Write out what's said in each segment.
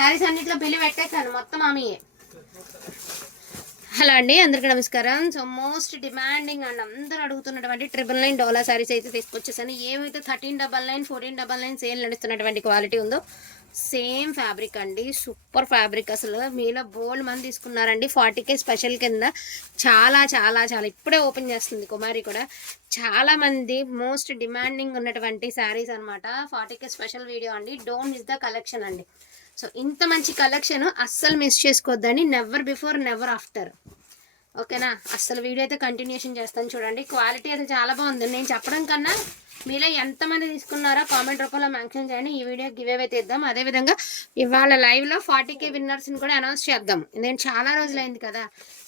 శారీస్ అన్నిట్లో బిల్లు పెట్టేశాను మొత్తం ఆమెయే హలో అండి అందరికీ నమస్కారం. సో మోస్ట్ డిమాండింగ్ అండ్ అందరూ అడుగుతున్నటువంటి ట్రిపుల్ నైన్ డోలా శారీస్ అయితే తీసుకొచ్చేసాను. ఏమైతే thirteen double nine fourteen double nine sale నడుస్తున్నటువంటి క్వాలిటీ ఉందో సేమ్ ఫ్యాబ్రిక్ అండి. సూపర్ ఫ్యాబ్రిక్ అసలు. మీలో బోల్డ్ మంది తీసుకున్నారండి. ఫార్టీకే స్పెషల్ కింద చాలా చాలా చాలా ఇప్పుడే ఓపెన్ చేస్తుంది కుమారి కూడా. చాలా మంది మోస్ట్ డిమాండింగ్ ఉన్నటువంటి శారీస్ అనమాట ఫార్టీకే స్పెషల్ వీడియో అండి. డోంట్ మిస్ ద కలెక్షన్ అండి. సో ఇంత మంచి కలెక్షన్ అస్సలు మిస్ చేసుకోవద్దండి నెవర్ బిఫోర్ నెవర్ ఆఫ్టర్ ఓకేనా అస్సలు వీడియో అయితే కంటిన్యూషన్ చేస్తాను చూడండి. క్వాలిటీ అయితే చాలా బాగుంది. నేను చెప్పడం కన్నా మీలో ఎంతమంది తీసుకున్నారో కామెంట్ రూపంలో మెన్షన్ చేయండి. ఈ వీడియో గివ్ అవే తీద్దాం. అదేవిధంగా ఇవాళ లైవ్లో ఫార్టీ కే విన్నర్స్ని కూడా అనౌన్స్ చేద్దాం. నేను చాలా రోజులైంది కదా.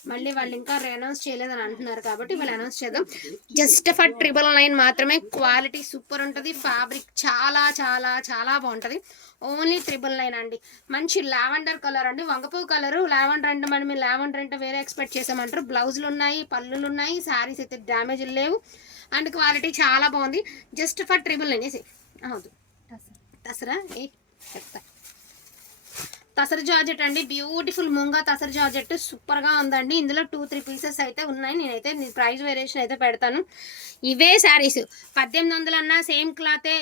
మళ్ళీ వాళ్ళు ఇంకా అనౌన్స్ చేయలేదని అంటున్నారు కాబట్టి వాళ్ళు అనౌన్స్ చేద్దాం. జస్ట్ ఫర్ ట్రిపుల్ నైన్ మాత్రమే క్వాలిటీ సూపర్ ఉంటుంది. ఫ్యాబ్రిక్ చాలా చాలా చాలా బాగుంటుంది. ఓన్లీ ట్రిపుల్ నైన్ అండి. మంచి లావెండర్ కలర్ అండి. వంగపువ్వు కలర్ లావెండర్ అంటే మనం లావెండర్ అంటే వేరే ఎక్స్పెక్ట్ చేసామంటారు. బ్లౌజులు ఉన్నాయి పళ్ళులు ఉన్నాయి శారీస్ అయితే డ్యామేజ్లు లేవు. అండ్ క్వాలిటీ చాలా బాగుంది. జస్ట్ ఫర్ ట్రిపుల్ నైన్ వేసి అవును. దసరా? ఏ? చెప్తా. తసర జార్జెట్ అండి. బ్యూటిఫుల్ ముంగా తసర జార్జెట్. సూపర్గా ఉందండి. ఇందులో టూ త్రీ పీసెస్ అయితే ఉన్నాయి. నేనైతే ప్రైస్ వేరియేషన్ అయితే పెడతాను. ఇవే శారీస్. పద్దెనిమిది వందలు అన్నా సేమ్ క్లాతే.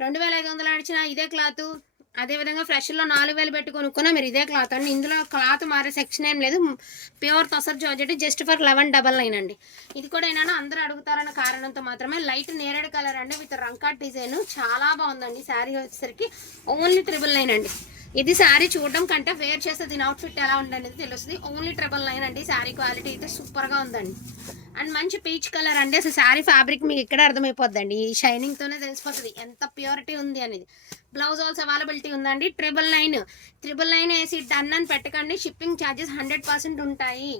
రెండు వేల ఐదు వందలు నడిచిన ఇదే క్లాత్. అదేవిధంగా ఫ్రెష్లో నాలుగు వేలు పెట్టి కొనుక్కున్నా మీరు ఇదే క్లాత్ అండి. ఇందులో క్లాత్ మారే సెక్షన్ ఏం లేదు. Pure tussar georgette. Just for eleven double nine అండి. ఇది కూడా ఏంటంటే అందరూ అడుగుతారన్న కారణంతో మాత్రమే. లైట్ నేరేడు కలర్ అండి. విత్ రంకాట్ డిజైన్. చాలా బాగుందండి. శారీ వచ్చేసరికి ఓన్లీ ట్రిపుల్ నైన్ అండి. ఇది శారీ చూడడం కంటే వేర్ చేస్తే దీని అవుట్ఫిట్ ఎలా ఉందనేది తెలుస్తుంది. ఓన్లీ ట్రిపుల్ నైన్ అండి. శారీ క్వాలిటీ అయితే సూపర్గా ఉందండి. అండ్ మంచి పీచ్ కలర్ అండి. అసలు శారీ ఫ్యాబ్రిక్ మీకు ఇక్కడ అర్థమైపోద్దండి. ఈ షైనింగ్తోనే తెలిసిపోతుంది. ఎంత ప్యూరిటీ ఉంది అనేది. బ్లౌజ్ ఆల్స్ అవైలబిలిటీ ఉందండి. ట్రిపుల్ నైన్ ట్రిపుల్ నైన్ వేసి డన్ అని పెట్టకండి. షిప్పింగ్ ఛార్జెస్ హండ్రెడ్ పర్సెంట్ ఉంటాయి.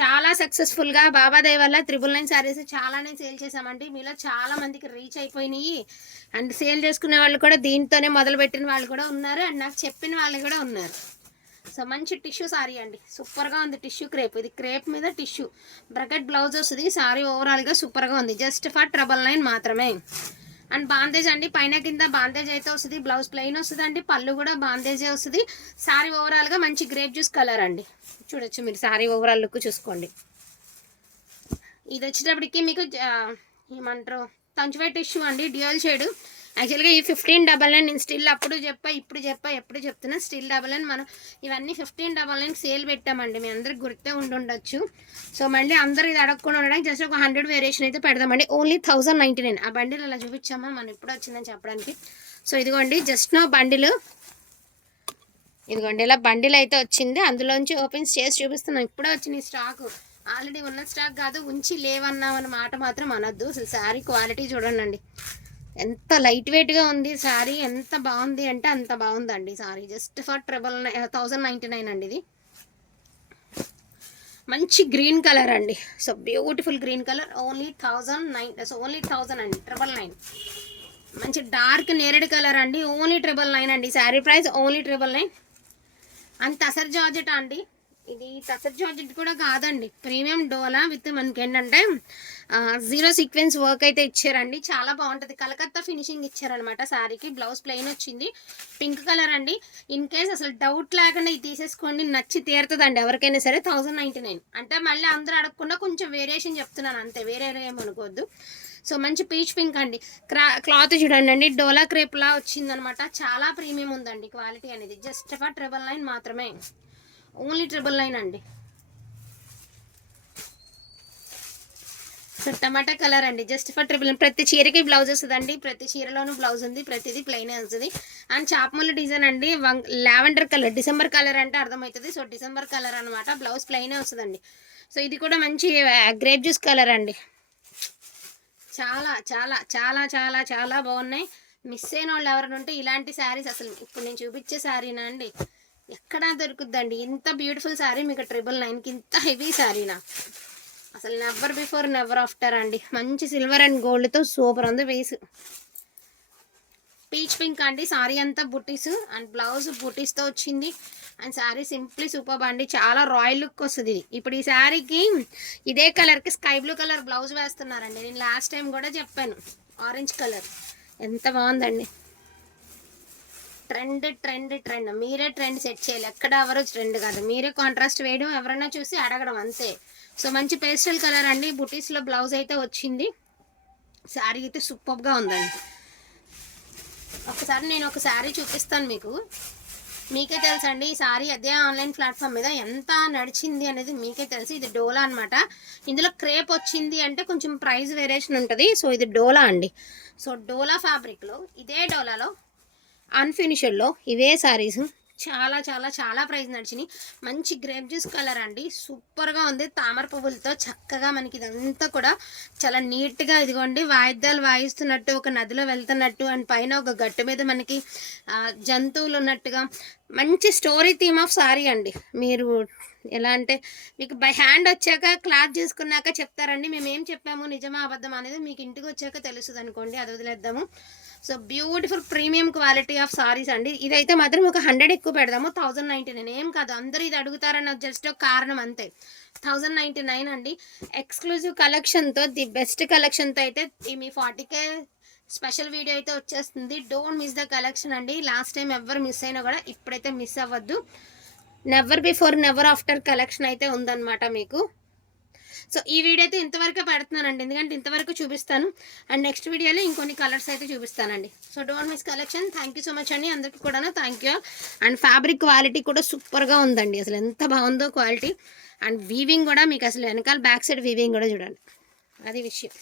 చాలా సక్సెస్ఫుల్గా బాబాదయ వల్ల త్రిబుల్ నైన్ శారీస్ చాలానే సేల్ చేసామండి మీలో చాలా మందికి రీచ్ అయిపోయినాయి. అండ్ సేల్ చేసుకునే వాళ్ళు కూడా దీంతోనే మొదలుపెట్టిన వాళ్ళు కూడా ఉన్నారు. అండ్ నాకు చెప్పిన వాళ్ళు కూడా ఉన్నారు. సో మంచి టిష్యూ సారీ అండి. సూపర్గా ఉంది టిష్యూ క్రేప్ ఇది క్రేప్ మీద టిష్యూ బ్రకెట్ బ్లౌజ్ వస్తుంది. సారీ ఓవరాల్గా సూపర్గా ఉంది. జస్ట్ ఫర్ ట్రబల్ నైన్ మాత్రమే. అండ్ బాందేజ్ అండి పైన కింద బాందేజ్ అయితే వస్తుంది బ్లౌజ్ ప్లెయిన్ వస్తుంది అండి పళ్ళు కూడా బాందేజే వస్తుంది. శారీ ఓవరాల్గా మంచి గ్రేప్ జ్యూస్ కలర్ అండి. చూడొచ్చు మీరు శారీ ఓవరాల్ లుక్ చూసుకోండి. ఇది వచ్చేటప్పటికి మీకు ఏమంటారు తంచువై టిష్యూ అండి డ్యూయల్ షేడ్ యాక్చువల్గా ఈ ఫిఫ్టీన్ డబల్ నైన్ నేను స్టిల్ అప్పుడు చెప్పా ఇప్పుడు చెప్పా ఎప్పుడు చెప్తున్నా. స్టిల్ డబల్ నైన్ మనం ఇవన్నీ ఫిఫ్టీన్ డబల్ నైన్ సేల్ పెట్టామండి. మీ అందరికి గుర్తే ఉండుండొచ్చు. సో మళ్ళీ అందరూ ఇది అడగకుండా ఉండడానికి జస్ట్ ఒక హండ్రెడ్ వేరియేషన్ అయితే పెడదామండి. Only thousand ninety nine. ఆ బండిల్ అలా చూపించామా? మనం ఇప్పుడు వచ్చిందని చెప్పడానికి. సో ఇదిగోండి జస్ట్ నా బండిల్. ఇదిగోండి ఇలా బండిల్ అయితే వచ్చింది. అందులోంచి ఓపెన్ చేసి చూపిస్తున్నాం ఇప్పుడే వచ్చింది స్టాక్. ఆల్రెడీ ఉన్న స్టాక్ కాదు ఉంచి లేవన్నామన్న మాట మాత్రం అనొద్దు. అసలు శారీ క్వాలిటీ చూడండి ఎంత లైట్ వెయిట్గా ఉంది శారీ ఎంత బాగుంది అంటే అంత బాగుందండి sari just for triple nine thousand ninety nine అండి ఇది. మంచి గ్రీన్ కలర్ అండి. So beautiful green colour only thousand nine so only thousand అండి ట్రిపుల్ నైన్ మంచి డార్క్ నేరేడ్ కలర్ అండి ఓన్లీ ట్రిపుల్ నైన్ అండి. Sari price only triple nine and tussar georgette అండి. ఇది తసర్ జార్జెట్ కూడా కాదండి. ప్రీమియం డోలా విత్ మనకి ఏంటంటే జీరో సీక్వెన్స్ వర్క్ అయితే ఇచ్చారండి. చాలా బాగుంటుంది. కలకత్తా ఫినిషింగ్ ఇచ్చారనమాట శారీకి బ్లౌజ్ ప్లెయిన్ వచ్చింది. పింక్ కలర్ అండి. ఇన్ కేస్ అసలు డౌట్ లేకుండా ఇది తీసేసుకోండి. నచ్చి తీరుతుందండి. ఎవరికైనా సరే థౌజండ్ నైంటీ నైన్ అంటే మళ్ళీ అందరూ అడగకుండా కొంచెం వేరియేషన్ చెప్తున్నాను. అంతే. వేరే ఏమనుకోవద్దు. సో మంచి పీచ్ పింక్ అండి. క్రా క్లాత్ చూడండి అండి. డోలా క్రేప్లా వచ్చిందనమాట చాలా ప్రీమియం ఉందండి. క్వాలిటీ అనేది. జస్ట్ ఫర్ ట్రిబుల్ నైన్ మాత్రమే. ఓన్లీ ట్రిపుల్ నైన్ అండి. సో టమాటా కలర్ అండి. జస్ట్ ఫర్ ట్రిపుల్ ప్రతి చీరకి బ్లౌజ్ వస్తుందండి. ప్రతి చీరలోనూ బ్లౌజ్ ఉంది. ప్రతిదీ ప్లెయిన్ వస్తుంది. అండ్ చాప్ముల్ డిజైన్ అండి. Lavender colour. డిసెంబర్ కలర్ అంటే అర్థమవుతుంది సో డిసెంబర్ కలర్ అనమాట బ్లౌజ్ ప్లెయిన్ వస్తుందండి. సో ఇది కూడా మంచి గ్రేప్ జ్యూస్ కలర్ అండి. చాలా చాలా చాలా చాలా చాలా బాగున్నాయి. మిస్ అయిన వాళ్ళు ఎవరైనా ఉంటే ఇలాంటి శారీస్ అసలు ఇప్పుడు నేను చూపించే శారీనా అండి? ఎక్కడా దొరుకుద్దండి. ఇంత బ్యూటిఫుల్ శారీ మీకు ట్రిపుల్ నైన్కి ఇంత హెవీ శారీనా అసలు నెవర్ బిఫోర్ నెవర్ ఆఫ్టర్ అండి. మంచి సిల్వర్ అండ్ గోల్డ్తో సూపర్ ఉంది వేసు పీచ్ పింక్ అండి సారీ అంతా బుటీస్ అండ్ బ్లౌజ్ బుటీస్తో వచ్చింది. అండ్ శారీ సింప్లీ సూపర్ అండి. చాలా రాయల్ లుక్ వస్తుంది ఇది. ఇప్పుడు ఈ శారీకి ఇదే కలర్కి స్కై బ్లూ కలర్ బ్లౌజ్ వేస్తున్నారండి. నేను లాస్ట్ టైం కూడా చెప్పాను. ఆరెంజ్ కలర్ ఎంత బాగుందండి. Trend trend trend. మీరే ట్రెండ్ సెట్ చేయాలి. ఎక్కడ ఎవరు ట్రెండ్ కాదు. మీరే కాంట్రాస్ట్ వేయడం ఎవరైనా చూసి అడగడం అంతే. సో మంచి పేస్టల్ కలర్ అండి. బుటీస్లో బ్లౌజ్ అయితే వచ్చింది. శారీ అయితే సూపర్గా ఉందండి. ఒకసారి నేను ఒక శారీ చూపిస్తాను మీకు. మీకే తెలుసండి ఈ సారీ అదే ఆన్లైన్ ప్లాట్ఫామ్ మీద ఎంత నడిచింది అనేది మీకే తెలుసు. ఇది డోలా అన్నమాట. ఇందులో క్రేప్ వచ్చింది అంటే కొంచెం ప్రైస్ వేరియేషన్ ఉంటుంది. సో ఇది డోలా అండి. సో డోలా ఫ్యాబ్రిక్లో ఇదే డోలాలో అన్ఫినిషెడ్లో ఇవే సారీస్. చాలా చాలా చాలా ప్రైస్ నడిచినాయి. మంచి గ్రేప్ జ్యూస్ కలర్ అండి. సూపర్గా ఉంది. తామర పువ్వులతో చక్కగా మనకి ఇదంతా కూడా చాలా నీట్గా ఇదిగోండి వాయిద్యాలు వాయిస్తున్నట్టు ఒక నదిలో వెళ్తున్నట్టు అండ్ పైన ఒక గట్టు మీద మనకి జంతువులు ఉన్నట్టుగా మంచి స్టోరీ థీమ్ ఆఫ్ సారీ అండి. మీరు ఎలా అంటే మీకు బై హ్యాండ్ వచ్చాక క్లాత్ చేసుకున్నాక చెప్తారండి. మేము ఏం చెప్పాము? నిజమా? అబద్ధం అనేది మీకు ఇంటికి వచ్చాక తెలుస్తుంది అనుకోండి అది వదిలేద్దాము. So beautiful premium quality of saris అండి. ఇదైతే మాత్రం ఒక హండ్రెడ్ ఎక్కువ పెడదాము. Thousand ninety nine. ఏం కాదు అందరూ ఇది అడుగుతారన్న జస్ట్ ఒక కారణం అంతే. థౌజండ్ నైంటీ నైన్ అండి. ఎక్స్క్లూజివ్ కలెక్షన్తో ది బెస్ట్ కలెక్షన్తో అయితే ఈ మీ ఫార్టీకే స్పెషల్ వీడియో అయితే వచ్చేస్తుంది. డోంట్ మిస్ ద కలెక్షన్ అండి. లాస్ట్ టైం ఎవరు మిస్ అయినా కూడా ఇప్పుడైతే మిస్ అవ్వద్దు. Never before never after collection అయితే ఉందన్నమాట మీకు. సో ఈ వీడియో అయితే ఇంతవరకు పెడుతున్నానండి. ఎందుకంటే ఇంతవరకు చూపిస్తాను. అండ్ నెక్స్ట్ వీడియోలో ఇంకొన్ని కలర్స్ అయితే చూపిస్తానండి. So don't miss collection. Thank you so much అండి. అందరికీ కూడా thank you and fabric quality కూడా సూపర్గా ఉందండి. అసలు ఎంత బాగుందో క్వాలిటీ అండ్ వీవింగ్ కూడా మీకు అసలు వెనకాల బ్యాక్ సైడ్ వీవింగ్ కూడా చూడండి. అది విషయం.